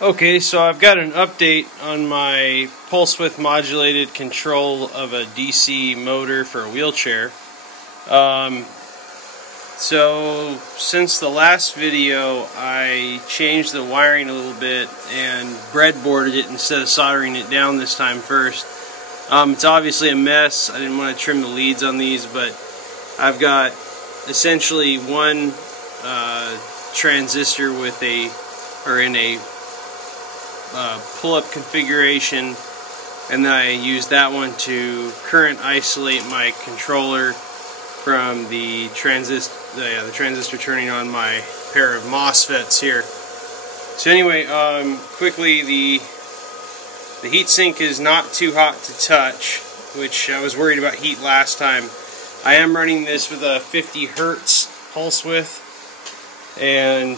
Okay, so I've got an update on my pulse width modulated control of a DC motor for a wheelchair. So since the last video, I changed the wiring a little bit and breadboarded it instead of soldering it down this time first. It's obviously a mess. I didn't want to trim the leads on these, but I've got essentially one transistor with in a pull-up configuration, and then I use that one to current isolate my controller from the transistor turning on my pair of MOSFETs here. So anyway, quickly, the heatsink is not too hot to touch, which I was worried about heat last time. I am running this with a 50 Hertz pulse width, and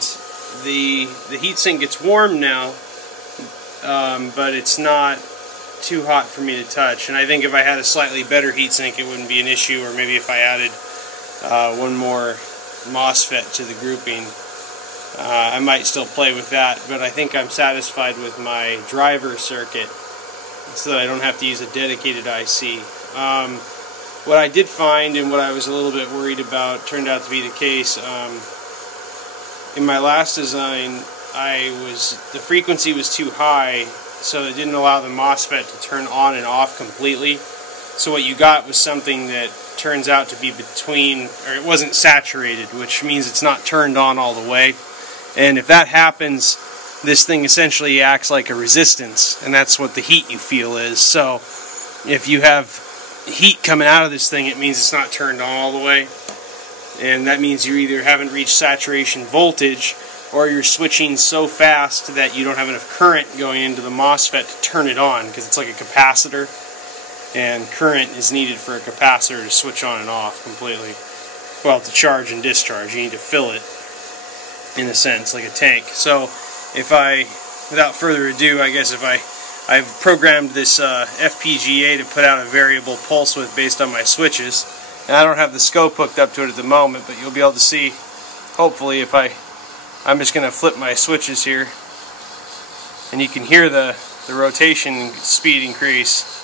the heatsink gets warm now, but it's not too hot for me to touch. And I think if I had a slightly better heatsink, it wouldn't be an issue, or maybe if I added one more MOSFET to the grouping, I might still play with that. But I think I'm satisfied with my driver circuit, so that I don't have to use a dedicated IC. What I did find, and what I was a little bit worried about, turned out to be the case. In my last design, the frequency was too high, so it didn't allow the MOSFET to turn on and off completely. So what you got was something that turns out to be between, or it wasn't saturated, which means it's not turned on all the way. And if that happens, this thing essentially acts like a resistance, and that's what the heat you feel is. So if you have heat coming out of this thing, it means it's not turned on all the way. And that means you either haven't reached saturation voltage, or you're switching so fast that you don't have enough current going into the MOSFET to turn it on, because it's like a capacitor, and current is needed for a capacitor to switch on and off completely. Well, to charge and discharge, you need to fill it, in a sense, like a tank. So without further ado, I guess I've programmed this FPGA to put out a variable pulse width based on my switches. And I don't have the scope hooked up to it at the moment, but you'll be able to see, hopefully, if I'm just going to flip my switches here, and you can hear the rotation speed increase.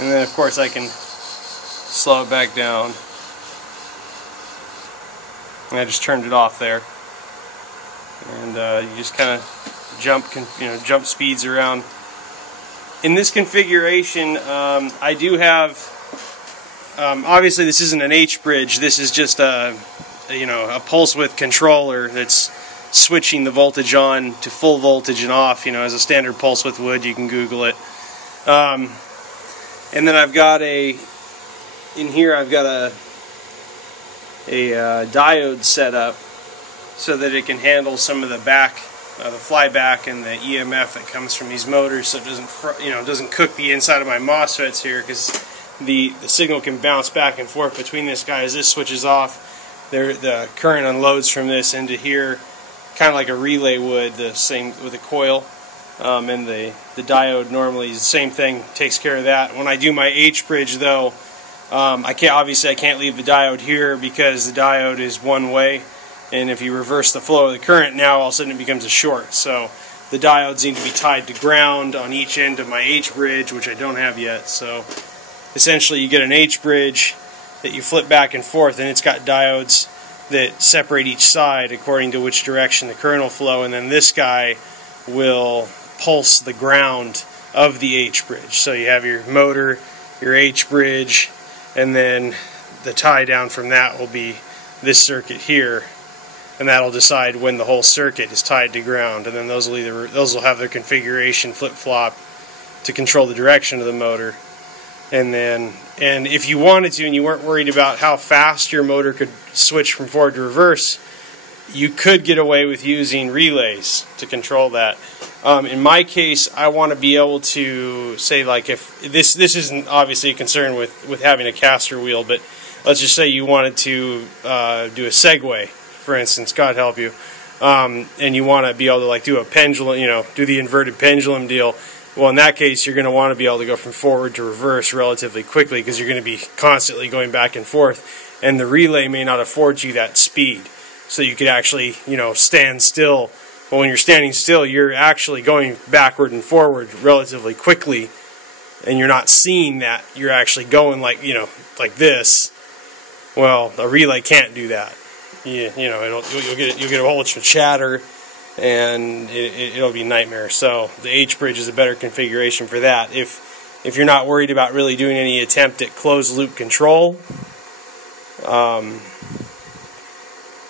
And then of course I can slow it back down. And I just turned it off there. And you just kind of jump speeds around. In this configuration, I do have, obviously this isn't an H-bridge, this is just a pulse width controller that's switching the voltage on to full voltage and off, as a standard pulse width would. You can Google it. And then I've got in here I've got a diode set up so that it can handle some of the flyback and the EMF that comes from these motors, so it doesn't cook the inside of my MOSFETs here, because the signal can bounce back and forth between this guy. As this switches off, the current unloads from this into here, kind of like a relay would, the same with a coil. And the diode normally is the same thing, takes care of that. When I do my H-bridge, though, I can't leave the diode here, because the diode is one way, and if you reverse the flow of the current, now all of a sudden it becomes a short. So the diodes need to be tied to ground on each end of my H-bridge, which I don't have yet. So essentially you get an H-bridge that you flip back and forth, and it's got diodes that separate each side according to which direction the current will flow, and then this guy will pulse the ground of the H-bridge. So you have your motor, your H-bridge, and then the tie down from that will be this circuit here, and that'll decide when the whole circuit is tied to ground. And then those will have their configuration flip-flop to control the direction of the motor. And if you wanted to, and you weren't worried about how fast your motor could switch from forward to reverse, you could get away with using relays to control that. In my case, I want to be able to say, like, if this isn't obviously a concern with having a caster wheel, but let's just say you wanted to do a Segway, for instance, God help you, and you want to be able to, like, do a pendulum, do the inverted pendulum deal. Well, in that case, you're going to want to be able to go from forward to reverse relatively quickly, because you're going to be constantly going back and forth. and the relay may not afford you that speed. So you could actually, stand still. But when you're standing still, you're actually going backward and forward relatively quickly, and you're not seeing that. You're actually going like this. Well, a relay can't do that. You'll get a whole bunch of chatter, and it'll be a nightmare. So the H-bridge is a better configuration for that. If you're not worried about really doing any attempt at closed loop control,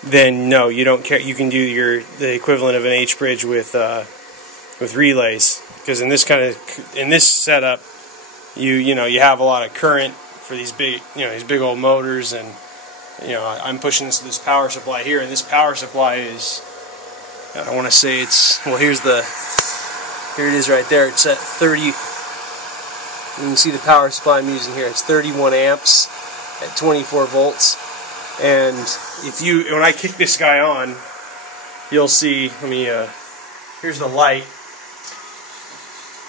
then no, you don't care. You can do the equivalent of an H-bridge with relays, because in this setup, you have a lot of current for these big old motors, and I'm pushing this power supply here, and this power supply is, I want to say it's, well, here it is right there. It's at 30. You can see the power supply I'm using here. It's 31 amps at 24 volts. And when I kick this guy on, you'll see, here's the light.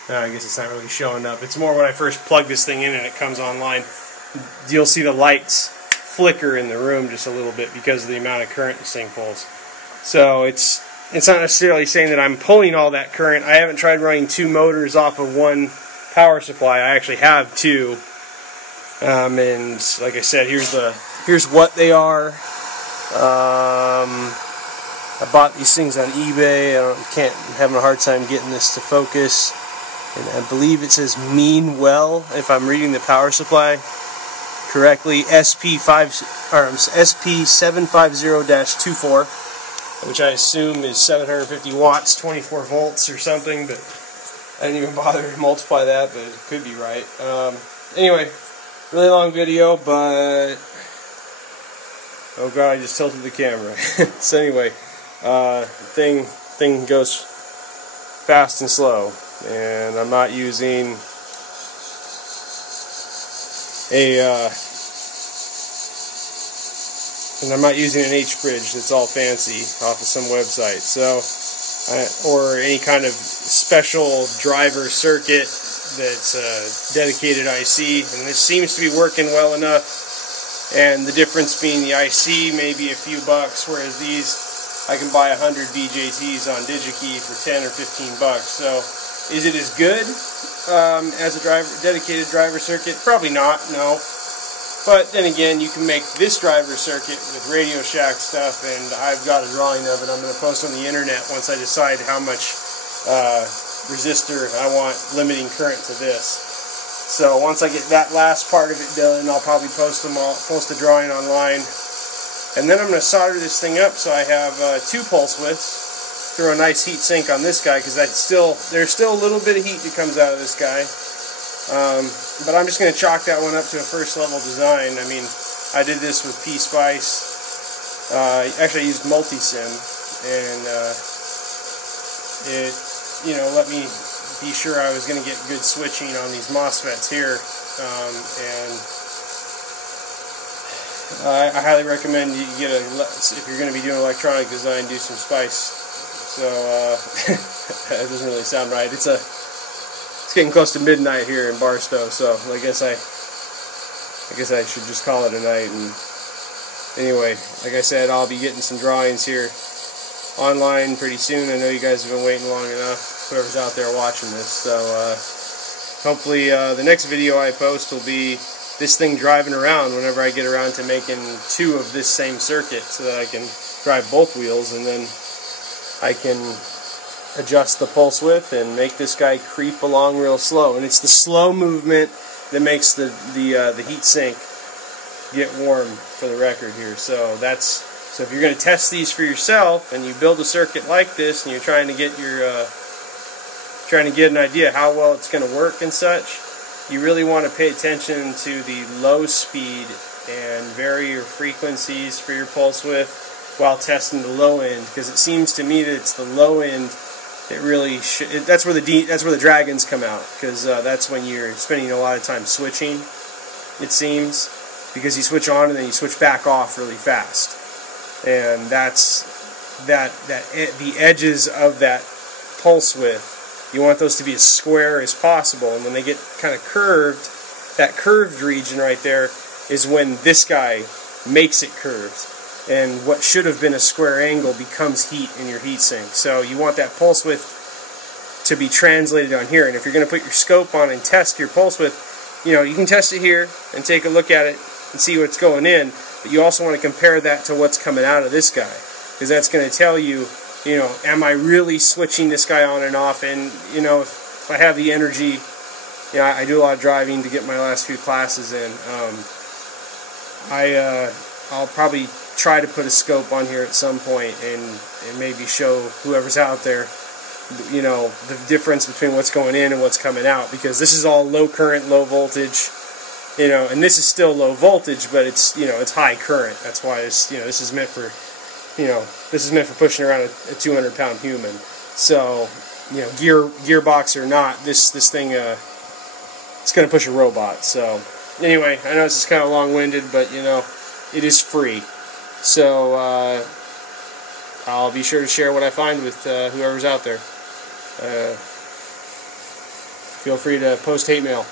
I guess it's not really showing up. It's more when I first plug this thing in and it comes online. You'll see the lights flicker in the room just a little bit because of the amount of current this thing pulls. So it's not necessarily saying that I'm pulling all that current. I haven't tried running two motors off of one power supply. I actually have two. And like I said, here's what they are. I bought these things on eBay. I'm having a hard time getting this to focus. And I believe it says Meanwell, if I'm reading the power supply correctly, SP750-24, which I assume is 750 watts, 24 volts or something, but I didn't even bother to multiply that, but it could be right. Anyway, really long video, but oh god, I just tilted the camera. So anyway, thing goes fast and slow, and I'm not using an H-bridge that's all fancy off of some website. So, or any kind of special driver circuit that's a dedicated IC, and this seems to be working well enough. And the difference being the IC may be a few bucks, whereas these I can buy 100 BJTs on DigiKey for 10 or 15 bucks. So, is it as good as a dedicated driver circuit? Probably not, no. But then again, you can make this driver circuit with Radio Shack stuff, and I've got a drawing of it. I'm going to post on the internet once I decide how much resistor I want limiting current to this. So once I get that last part of it done, I'll probably post a drawing online. And then I'm going to solder this thing up so I have two pulse widths. Throw a nice heat sink on this guy, because there's still a little bit of heat that comes out of this guy. But I'm just going to chalk that one up to a first level design. I mean, I did this with P-Spice. Actually, I used Multisim, and it let me be sure I was going to get good switching on these MOSFETs here. And I highly recommend you get if you're going to be doing electronic design, do some Spice. So that doesn't really sound right. It's getting close to midnight here in Barstow, so I guess I should just call it a night. And anyway, like I said, I'll be getting some drawings here online pretty soon. I know you guys have been waiting long enough, whoever's out there watching this. So hopefully the next video I post will be this thing driving around whenever I get around to making two of this same circuit, so that I can drive both wheels, and then I can adjust the pulse width and make this guy creep along real slow. And it's the slow movement that makes the heat sink get warm, for the record here. So if you're going to test these for yourself and you build a circuit like this and you're trying to get an idea how well it's going to work and such, you really want to pay attention to the low speed and vary your frequencies for your pulse width while testing the low end, because it seems to me that it's the low end that really that's where the dragons come out, because that's when you're spending a lot of time switching, it seems, because you switch on and then you switch back off really fast, and that's the edges of that pulse width. You want those to be as square as possible, and when they get kind of curved, that curved region right there is when this guy makes it curved. And what should have been a square angle becomes heat in your heatsink. So you want that pulse width to be translated on here. And if you're going to put your scope on and test your pulse width, you know, you can test it here and take a look at it and see what's going in. But you also want to compare that to what's coming out of this guy, because that's going to tell you, you know, am I really switching this guy on and off? And, you know, if I have the energy, you know, I do a lot of driving to get my last few classes in. I'll probably try to put a scope on here at some point and maybe show whoever's out there, you know, the difference between what's going in and what's coming out, because this is all low current, low voltage, you know, and this is still low voltage, but it's, you know, it's high current. That's why it's, you know, this is meant for, you know, this is meant for pushing around a 200-pound human. So, you know, gearbox or not, this thing, it's going to push a robot. So, anyway, I know this is kind of long-winded, but, you know, it is free. So, I'll be sure to share what I find with whoever's out there. Feel free to post hate mail.